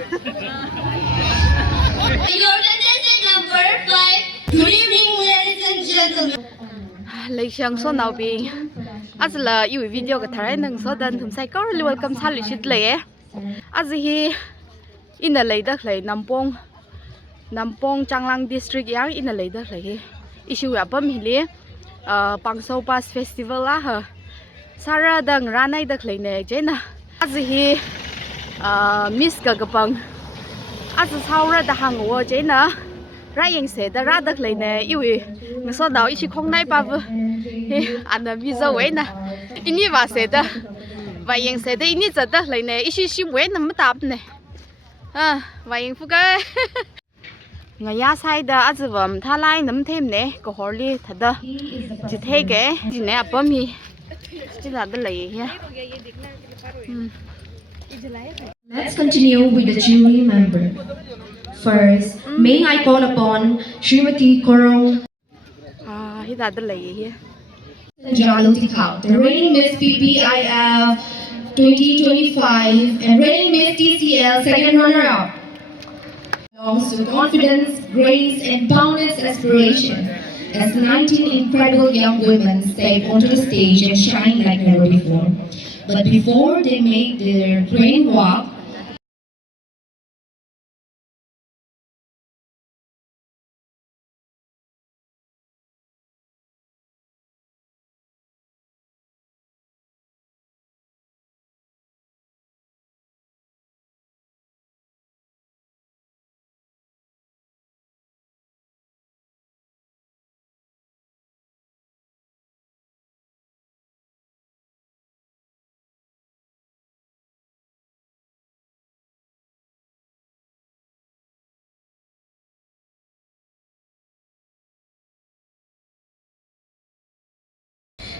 Your contestant number 5. Good evening, ladies and gentlemen. Lấy sang số nào bị là yêu video cái thái nâng số đơn thùng sai có welcome sa lì xịt lệ hi in lấy đất lấy Nampong Changlang district yang in lấy đất lấy issue apa mili Pangsau Pass Festival lah ha Sarah dang ranai đất lấy nè chứ na hi miss ka kapang sau ra da hàng wo chứ na ra yang se da ra đất lấy nè yêu người số đó ít không nay ba anh là visa vậy nè ini va se da và yang se da ini giờ da lấy nè ít vậy nè mất tạm nè và yang phụ cái ngày ya sai da vầm tha lai nắm thêm nè có hỏi li thật đó chỉ thấy cái gì nè bấm hi chỉ là đó lấy nha. Let's continue with the jury member. First, may I call upon Srimati Korong hi da đó lấy hi. The reigning Miss PPIF 2025 and reigning Miss TCL second runner-up. Belongs to confidence, grace, and boundless aspiration. As 19 incredible young women step onto the stage and shine like never before. But before they make their brain walk,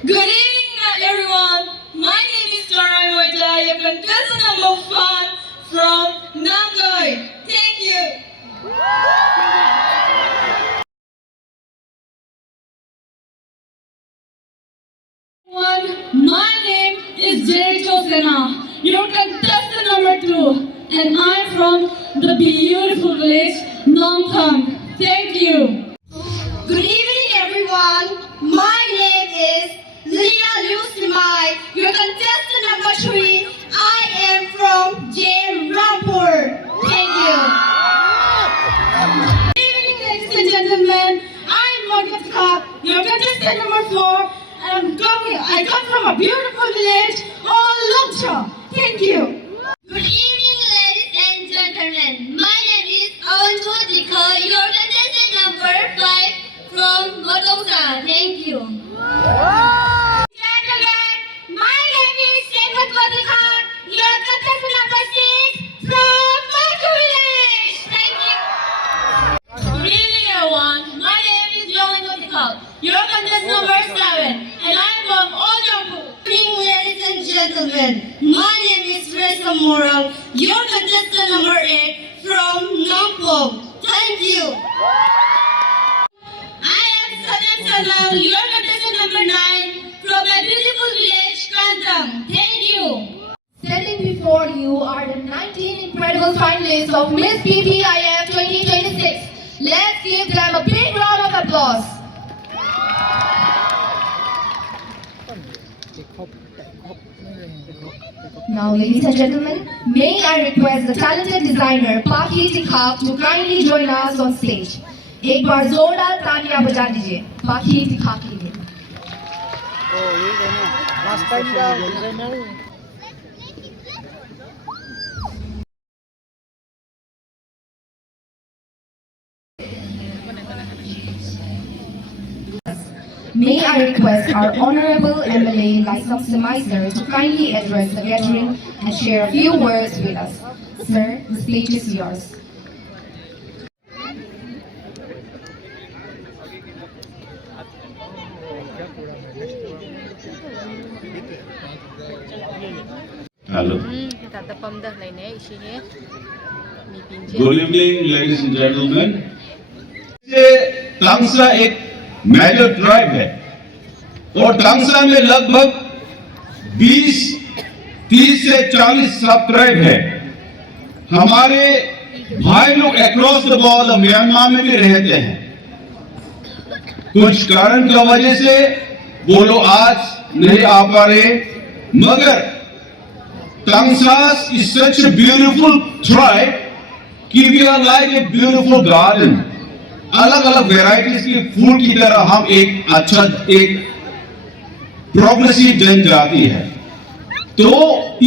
Good evening, everyone. My name is Tarai Moita, your contestant number 5 from Namgoi. Thank you. My name is Jericho Sena, your contestant number 2, and I'm from the beautiful village Nongkham. Thank you. Good evening, everyone. My name is Leah Lusimai, your contestant number 3. I am from Rampur. Thank you. Good evening, ladies and gentlemen. I'm Margaret Kap, your contestant number 4. And I come from a beautiful village, Longcha. Thank you. Good evening, ladies and gentlemen. My name is Awantu Dikha, your contestant number 5 from Motosa. Thank you. Gentlemen, my name is Sevat Khan, your contestant number 6 from Moto Village. Thank you. Good evening, everyone. My name is Young Khan, your contestant number 7, and I'm from Ojampu. Good evening, ladies and gentlemen. My name is Reza Moral, your contestant number 8 from Nampong. Thank you. I am Sadam Sadal, your contestant number 9 from my beautiful village, Kantang. Thank you. standing before you are the 19 incredible finalists of Miss PPIF 2026. Let's give them a big round of applause. Now, ladies and gentlemen, may I request the talented designer Paki Tikhak to kindly join us on stage. एक बार जोरदार तालियां बजा दीजिए पाखी तिखाक के लिए। Last time designer. May I request our Honorable MLA Lysam Semaiser to kindly address the gathering and share a few words with us. Sir, the stage is yours. Hello. Good evening, ladies and gentlemen. टांगसा एक major tribe है और टांगसा में लगभग 20, 30 से 40 सब tribe है। हमारे भाई लोग अक्रॉस द बॉर्डर म्यांमार में भी रहते हैं। कुछ कारण की वजह से वो लोग आज नहीं आ पा रहे, मगर Pangsau is such a beautiful tribe कि we are like a beautiful garden। अलग अलग वेराइटीज के फूल की तरह हम एक अच्छा एक प्रोग्रेसिव जनजाति है। तो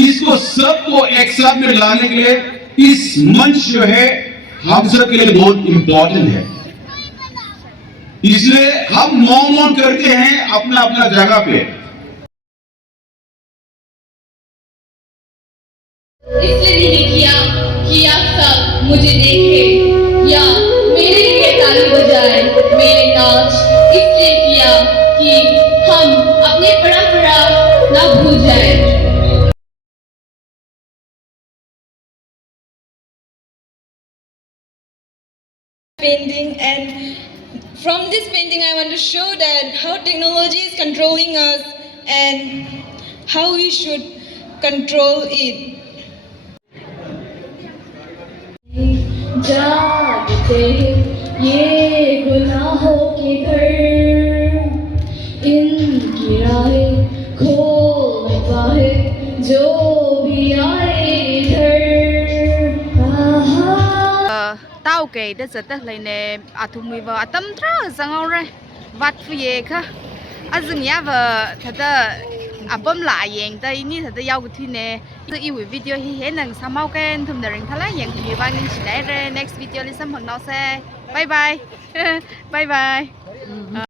इसको सबको एक साथ में लाने के लिए इस मंच जो है हम सब के लिए बहुत इंपॉर्टेंट है। इसलिए हम मौन करते हैं अपना अपना जगह पे। इसलिए नहीं किया कि आप सब मुझे देखें या मेरे लिए ताली बजाए, मेरे नाच इसलिए किया कि हम अपनी परंपरा ना भूल जाए। Painting, and from this painting I want to show that how technology is controlling us and how we should control it. जागते ये गुनाहों के घर, इनकी राहें खोल पाए जो भी आए इधर। tao kể đã rất là này à thùng mì vào tâm thơ sang ông rồi vắt phi kha à dừng nhá vợ thật là à bấm lại dạng đây như thật là giàu cái nè tôi yêu video hi hết năng sao mau cái thùng đời thà lá dạng thì vang nên chỉ để next video lên xem phần nào xe bye bye bye bye